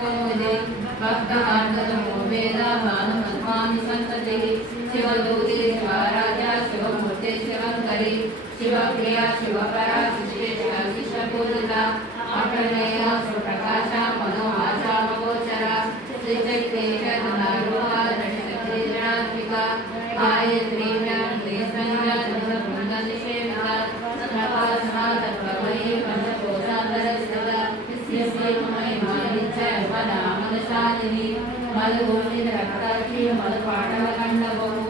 कौमुदे भक्तहार्दतमो Veda भानुमन्वानि सन्तति शिवदूते Shivaraja शिवमूर्ते शिवङ्करी Shivpriya शिवपरा शिष्येश्वर शिष्यपूजिता अप्रणेया सुप्रकाशा मनोहासा मगोचरा श्रीचैतेश धनारूपा दशशक्तिजनात्मिका Gayatri ज्ञानदेशंजा वृंदनिषेविता नवासना तत्त्वमयी पंचकोशान्तरस्तदा यस्मै महिमानिच्छ वदामनशालिनी मलगोविंद रक्ताक्षी मलपाटलकण्डवो